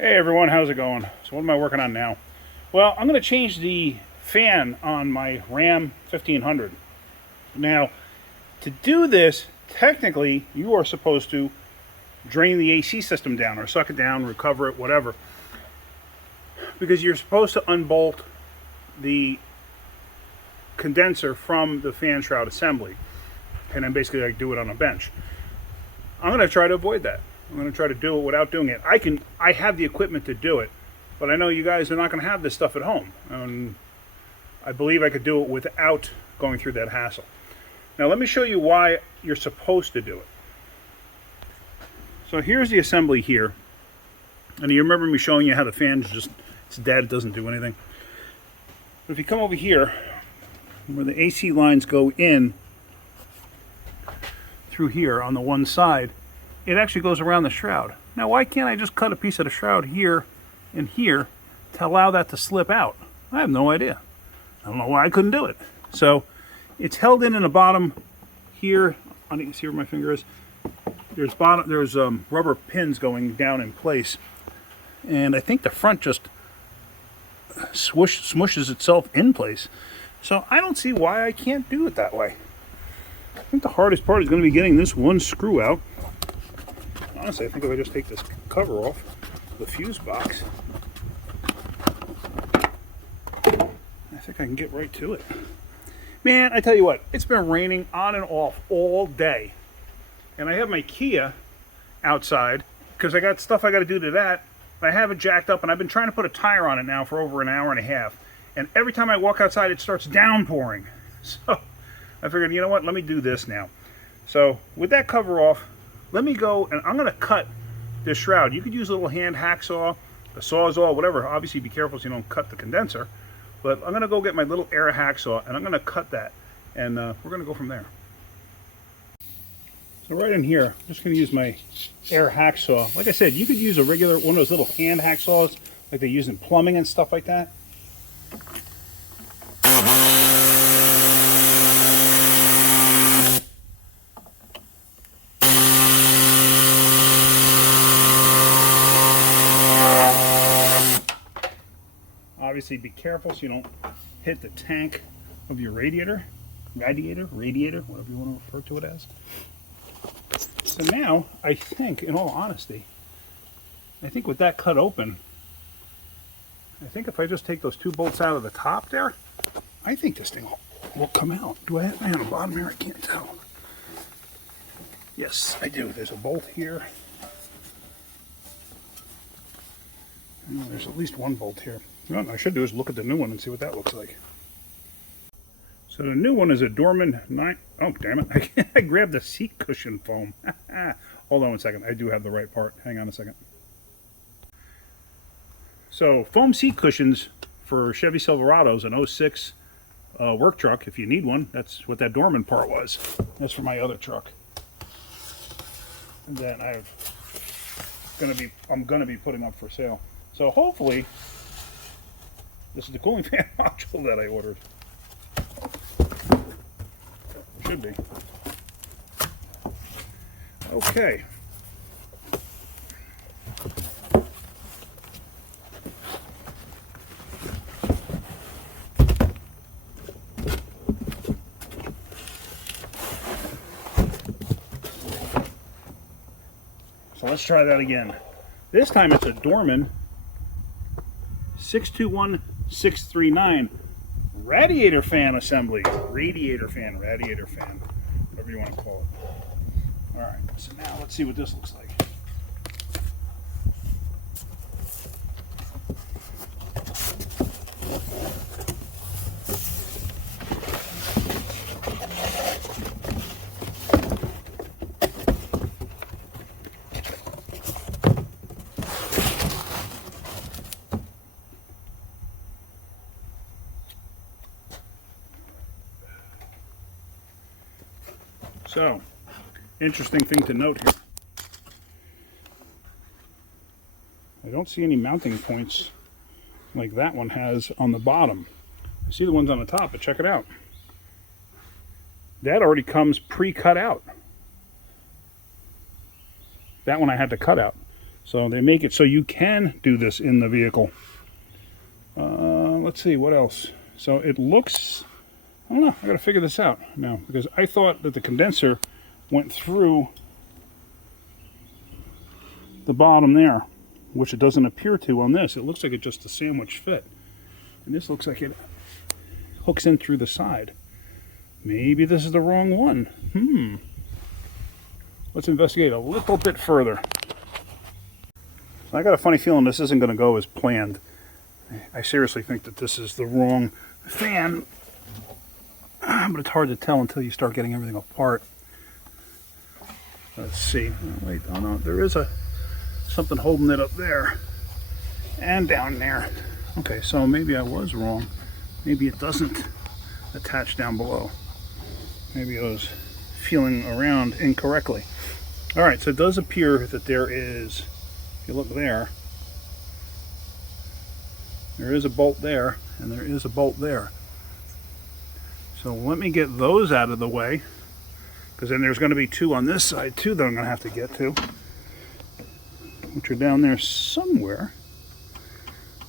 Hey everyone, how's it going? So what am I working on now? Well, I'm going to change the fan on my Ram 1500. Now, to do this, technically, you are supposed to drain the AC system down or suck it down, recover it, whatever. Because you're supposed to unbolt the condenser from the fan shroud assembly and then basically like do it on a bench. I'm going to try to avoid that. I'm going to try to do it without doing it. I have the equipment to do it, but I know you guys are not going to have this stuff at home. I believe I could do it without going through that hassle. Now let me show you why you're supposed to do it. So here's the assembly here. And you remember me showing you how the fan's just, it's dead, it doesn't do anything. But if you come over here, where the AC lines go in, through here on the one side, it actually goes around the shroud. Now why can't I just cut a piece of the shroud here and here to allow that to slip out? I have no idea. I don't know why I couldn't do it. So it's held in the bottom here. You can see where my finger is. There's rubber pins going down in place, and I think the front just smushes itself in place. So I don't see why I can't do it that way. I think the hardest part is going to be getting this one screw out. Honestly, I think if I just take this cover off the fuse box, I think I can get right to it. Man, I tell you what, it's been raining on and off all day. And I have my Kia outside because I got stuff I got to do to that. I have it jacked up and I've been trying to put a tire on it now for over an hour and a half. And every time I walk outside, it starts downpouring. So I figured, you know what, let me do this now. So with that cover off, let me go and I'm going to cut this shroud. You could use a little hand hacksaw, a sawzall, whatever. Obviously be careful so you don't cut the condenser. But I'm going to go get my little air hacksaw and I'm going to cut that. And we're going to go from there. So right in here, I'm just going to use my air hacksaw. Like I said, you could use a regular, one of those little hand hacksaws like they use in plumbing and stuff like that. Obviously be careful so you don't hit the tank of your radiator, whatever you want to refer to it as. So now, I think, in all honesty, I think with that cut open, I think if I just take those two bolts out of the top there, I think this thing will come out. Do I have any on the bottom here? I can't tell. Yes, I do. There's a bolt here. Oh, there's at least one bolt here. What I should do is look at the new one and see what that looks like. So the new one is a Dorman 9. Oh, damn it. I grabbed the seat cushion foam. Hold on one second. I do have the right part. Hang on a second. So foam seat cushions for Chevy Silverados, an 06 work truck, if you need one. That's what that Dorman part was. That's for my other truck. And then I'm gonna be putting up for sale. So hopefully, this is the cooling fan module that I ordered. Should be. Okay. So let's try that again. This time it's a Dorman 621639 radiator fan assembly. Radiator fan, whatever you want to call it. Alright, so now let's see what this looks like. So, interesting thing to note here. I don't see any mounting points like that one has on the bottom. I see the ones on the top, but check it out. That already comes pre-cut out. That one I had to cut out. So they make it so you can do this in the vehicle. Let's see, what else? So it looks, I don't know, I gotta figure this out now, because I thought that the condenser went through the bottom there, which it doesn't appear to on this. It looks like it's just a sandwich fit. And this looks like it hooks in through the side. Maybe this is the wrong one. Let's investigate a little bit further. So I got a funny feeling this isn't going to go as planned. I seriously think that this is the wrong fan. But it's hard to tell until you start getting everything apart. Let's see. Oh, wait, oh no, there is something holding it up there. And down there. Okay, so maybe I was wrong. Maybe it doesn't attach down below. Maybe I was feeling around incorrectly. Alright, so it does appear that there is, if you look there, there is a bolt there, and there is a bolt there. So let me get those out of the way, because then there's going to be two on this side too that I'm going to have to get to, which are down there somewhere.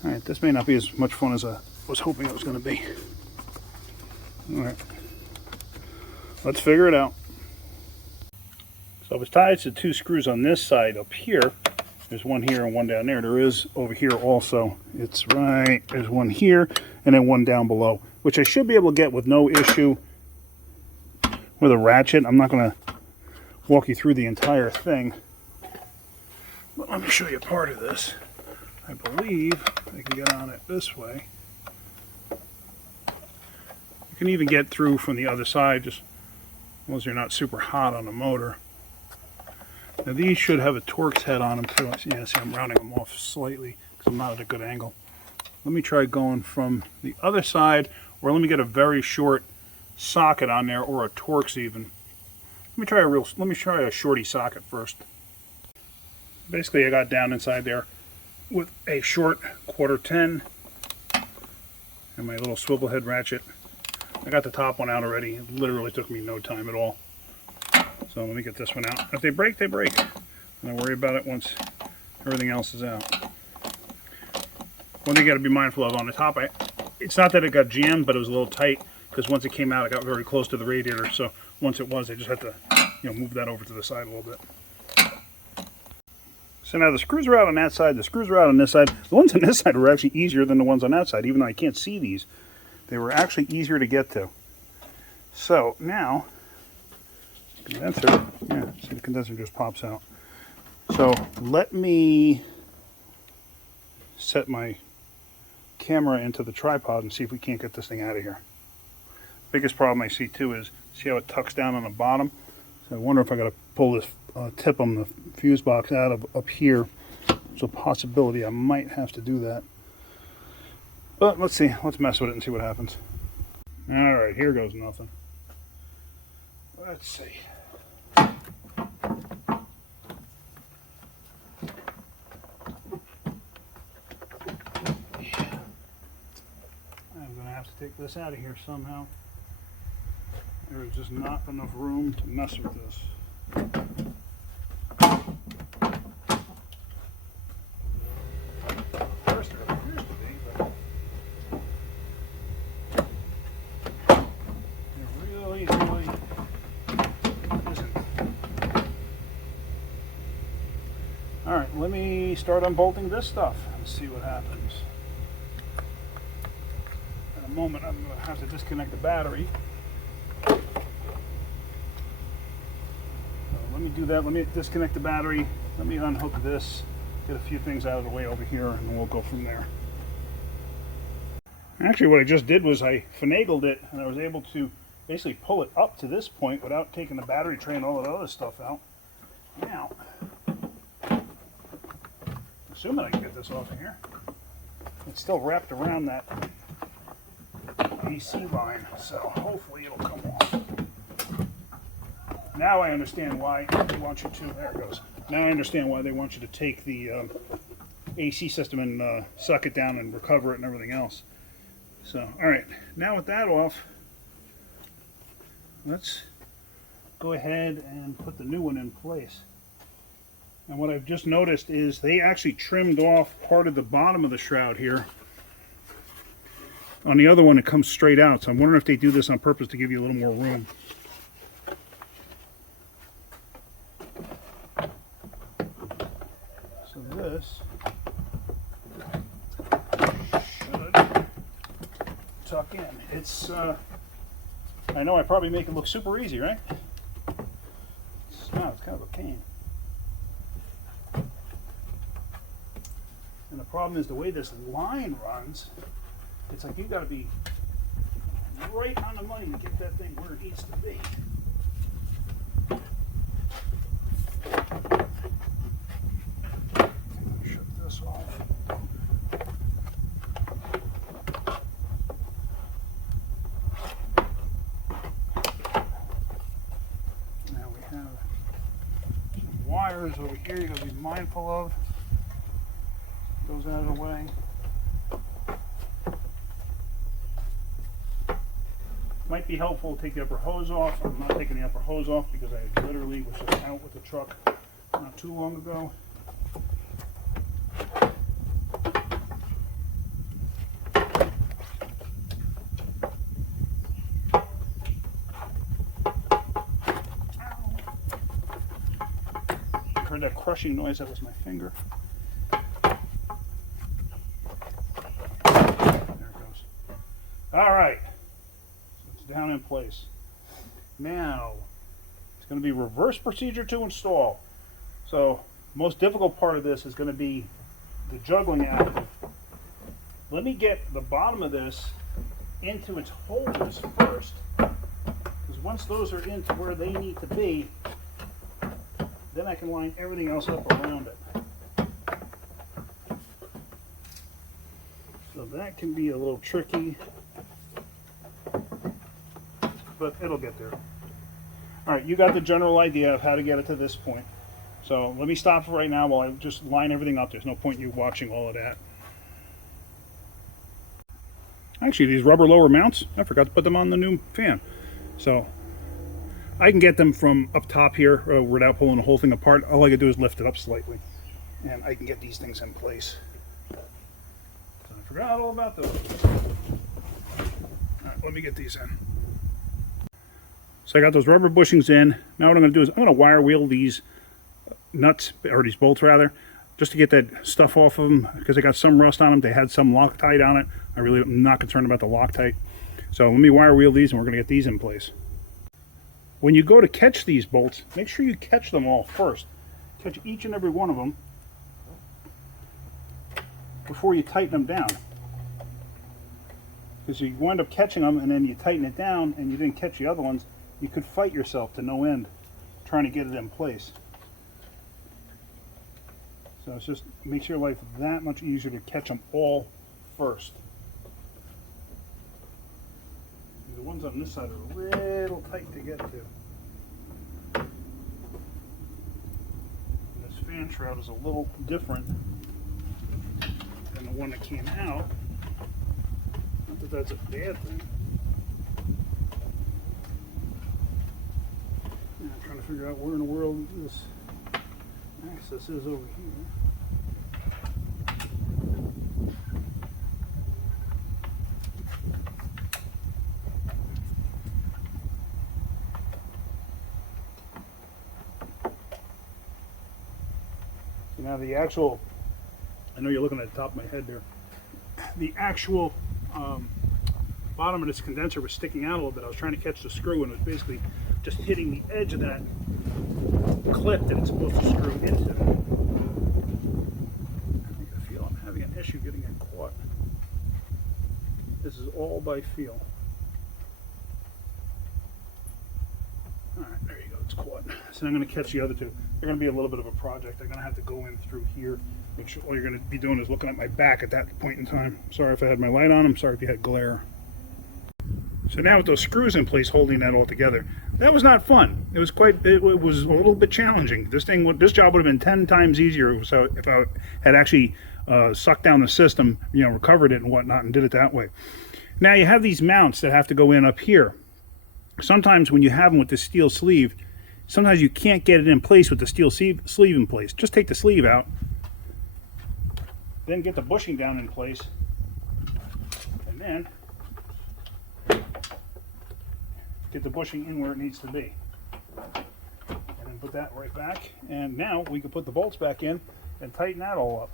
Alright, this may not be as much fun as I was hoping it was going to be. Alright, let's figure it out. So it was tied to two screws on this side up here. There's one here and one down there. There is over here also. It's right, there's one here and then one down below, which I should be able to get with no issue with a ratchet. I'm not going to walk you through the entire thing, but let me show you part of this. I believe I can get on it this way. You can even get through from the other side, just as long as you're not super hot on the motor. Now these should have a Torx head on them too. Yeah, see, I'm rounding them off slightly because I'm not at a good angle. Let me try going from the other side, or let me get a very short socket on there, or a Torx even. Let me try a shorty socket first. Basically, I got down inside there with a short 1/4-10 and my little swivel head ratchet. I got the top one out already. It literally took me no time at all. So let me get this one out. If they break, they break. And I'll worry about it once everything else is out. One thing you got to be mindful of on the top, it's not that it got jammed, but it was a little tight, because once it came out, it got very close to the radiator. So once it was, I just had to, move that over to the side a little bit. So now the screws are out on that side, the screws are out on this side. The ones on this side were actually easier than the ones on that side, even though I can't see these. They were actually easier to get to. So now, condenser, yeah, see, the condenser just pops out. So let me set my camera into the tripod and see if we can't get this thing out of here. Biggest problem I see too is, see how it tucks down on the bottom? So I wonder if I got to pull this tip on the fuse box out of up here. There's a possibility I might have to do that. But let's see, let's mess with it and see what happens. Alright, here goes nothing. Let's see. I'm going to have to take this out of here somehow. There is just not enough room to mess with this. First there appears to be, but it really isn't. Alright, let me start unbolting this stuff and see what happens. In a moment I'm going to have to disconnect the battery. Let me do that. Let me disconnect the battery. Let me unhook this, get a few things out of the way over here, and then we'll go from there. Actually, what I just did was I finagled it, and I was able to basically pull it up to this point without taking the battery tray and all that other stuff out. Now, assuming I can get this off of here, it's still wrapped around that AC line, so hopefully it'll come off. Now I understand why they want you to, there it goes. Now I understand why they want you to take the AC system and suck it down and recover it and everything else. So, alright, now with that off, let's go ahead and put the new one in place. And what I've just noticed is they actually trimmed off part of the bottom of the shroud here. On the other one, it comes straight out. So I'm wondering if they do this on purpose to give you a little more room. So this should tuck in. It's, I know I probably make it look super easy, right? It's kind of a pain. And the problem is the way this line runs, it's like you got to be right on the money to get that thing where it needs to be. Shut this off. Now we have some wires over here you got to be mindful of. Goes out of the way. Might be helpful to take the upper hose off. I'm not taking the upper hose off because I literally was just out with the truck not too long ago. Heard that crushing noise? That was my finger. All right, so it's down in place. Now, it's going to be reverse procedure to install. So, most difficult part of this is going to be the juggling act. Let me get the bottom of this into its holders first, because once those are into where they need to be, then I can line everything else up around it. So that can be a little tricky, but it'll get there. All right, you got the general idea of how to get it to this point. So let me stop for right now while I just line everything up. There's no point in you watching all of that. Actually, these rubber lower mounts, I forgot to put them on the new fan. So I can get them from up top here without pulling the whole thing apart. All I can do is lift it up slightly, and I can get these things in place. So I forgot all about those. All right, let me get these in. So I got those rubber bushings in. Now what I'm going to do is I'm going to wire wheel these nuts, or these bolts rather, just to get that stuff off of them, because they got some rust on them. They had some Loctite on it. I really am not concerned about the Loctite. So let me wire wheel these and we're going to get these in place. When you go to catch these bolts, make sure you catch them all first. Catch each and every one of them before you tighten them down. Because you wind up catching them and then you tighten it down and you didn't catch the other ones, you could fight yourself to no end trying to get it in place. So it's just makes your life that much easier to catch them all first. The ones on this side are a little tight to get to. And this fan shroud is a little different than the one that came out. Not that that's a bad thing. Now I'm trying to figure out where in the world this access is over here. Now the actual, I know you're looking at the top of my head there, the actual bottom of this condenser was sticking out a little bit. I was trying to catch the screw and it was basically just hitting the edge of that clip that it's supposed to screw into. I feel I'm having an issue getting it caught. This is all by feel. Alright, there you go, it's caught. So I'm going to catch the other two. They're going to be a little bit of a project. I'm going to have to go in through here. Make sure all you're going to be doing is looking at my back at that point in time. Sorry if I had my light on. I'm sorry if you had glare. So now with those screws in place holding that all together, that was not fun. It was it was a little bit challenging. This job would have been 10 times easier so if I had actually sucked down the system, you know, recovered it and whatnot and did it that way. Now you have these mounts that have to go in up here. Sometimes when you have them with this steel sleeve, sometimes you can't get it in place with the steel sleeve in place. Just take the sleeve out, then get the bushing down in place, and then get the bushing in where it needs to be. And then put that right back, and now we can put the bolts back in and tighten that all up.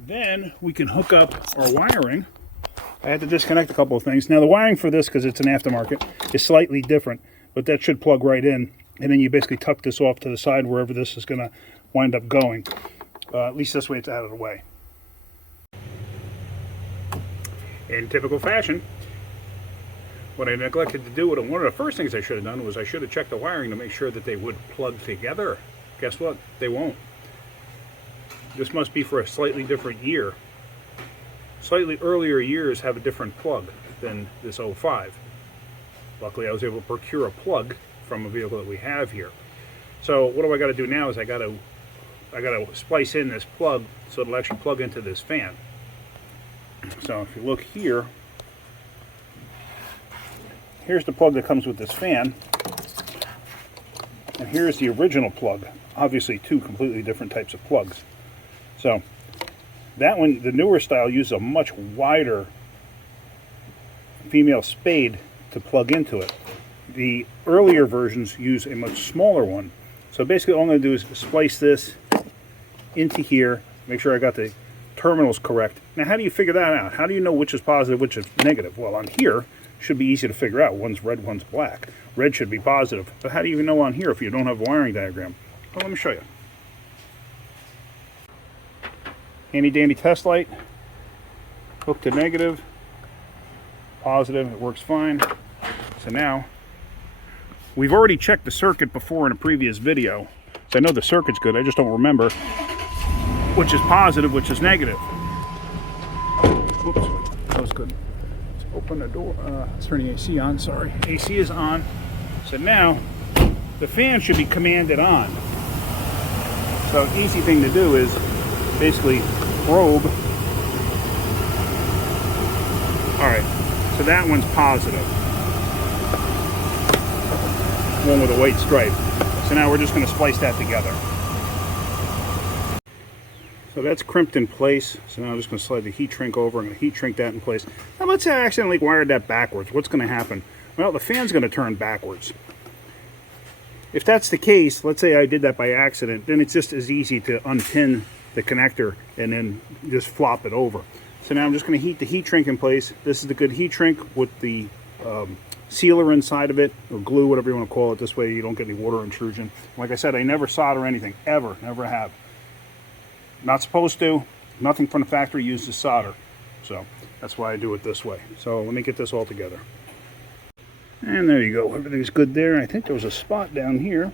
Then we can hook up our wiring. I had to disconnect a couple of things. Now the wiring for this, because it's an aftermarket, is slightly different, but that should plug right in. And then you basically tuck this off to the side wherever this is going to wind up going. At least this way it's out of the way. In typical fashion, what I neglected to do, one of the first things I should have done was I should have checked the wiring to make sure that they would plug together. Guess what? They won't. This must be for a slightly different year. Slightly earlier years have a different plug than this 05. Luckily I was able to procure a plug from a vehicle that we have here. So what do I got to do now is I got to splice in this plug so it'll actually plug into this fan. So if you look here, here's the plug that comes with this fan, and here's the original plug. Obviously two completely different types of plugs. So that one, the newer style, uses a much wider female spade to plug into it. The earlier versions use a much smaller one. So basically all I'm going to do is splice this into here, make sure I got the terminals correct. Now how do you figure that out? How do you know which is positive, which is negative? Well, on here, it should be easy to figure out. One's red, one's black. Red should be positive. But how do you even know on here if you don't have a wiring diagram? Well, let me show you. Handy dandy test light. Hook to negative. Positive, it works fine. So now, we've already checked the circuit before in a previous video. So I know the circuit's good, I just don't remember which is positive, which is negative. Whoops, that was good. Let's open the door. Let's turn the AC on, sorry. AC is on. So now, the fan should be commanded on. So an easy thing to do is basically probe. Alright, so that one's positive. One with a white stripe. So now we're just going to splice that together. So that's crimped in place. So now I'm just going to slide the heat shrink over. I'm going to heat shrink that in place. Now let's say I accidentally wired that backwards. What's going to happen? Well, the fan's going to turn backwards. If that's the case, let's say I did that by accident, then it's just as easy to unpin the connector and then just flop it over. So now I'm just going to heat the heat shrink in place. This is the good heat shrink with the sealer inside of it, or glue, whatever you want to call it. This way you don't get any water intrusion. Like I said, I never solder anything, ever, never have. Not supposed to. Nothing from the factory uses solder. So that's why I do it this way. So let me get this all together. And there you go, everything's good there. I think there was a spot down here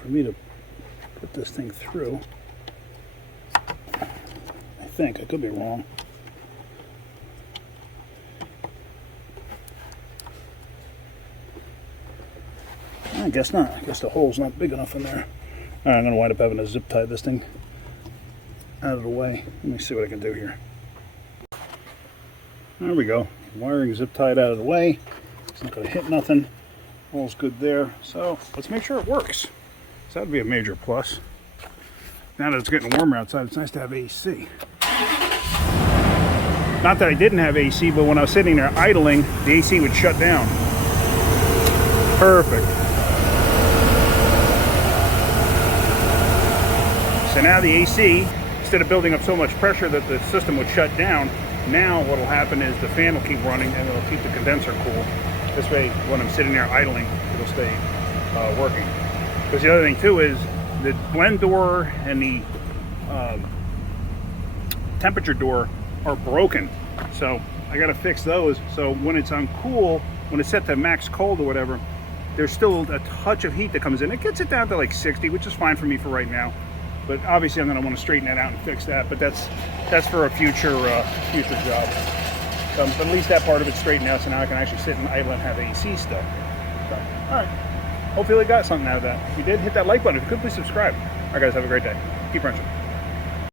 for me to put this thing through. I think, I could be wrong. I guess not. I guess the hole's not big enough in there. All right, I'm going to wind up having to zip tie this thing out of the way. Let me see what I can do here. There we go. Wiring zip tied out of the way. It's not going to hit nothing. All's good there. So let's make sure it works. So that would be a major plus. Now that it's getting warmer outside, it's nice to have AC. Not that I didn't have AC, but when I was sitting there idling, the AC would shut down. Perfect. So now the AC, instead of building up so much pressure that the system would shut down, now what will happen is the fan will keep running and it'll keep the condenser cool. This way, when I'm sitting there idling, it'll stay working. Because the other thing too is the blend door and the temperature door are broken. So I got to fix those. So when it's on cool, when it's set to max cold or whatever, there's still a touch of heat that comes in. It gets it down to like 60, which is fine for me for right now. But obviously I'm going to want to straighten that out and fix that. But that's for a future job. But at least that part of it's straightened out, so now I can actually sit and idle and have AC still. So, all right. Hopefully you got something out of that. If you did, hit that like button. If you could, please subscribe. All right, guys, have a great day. Keep wrenching.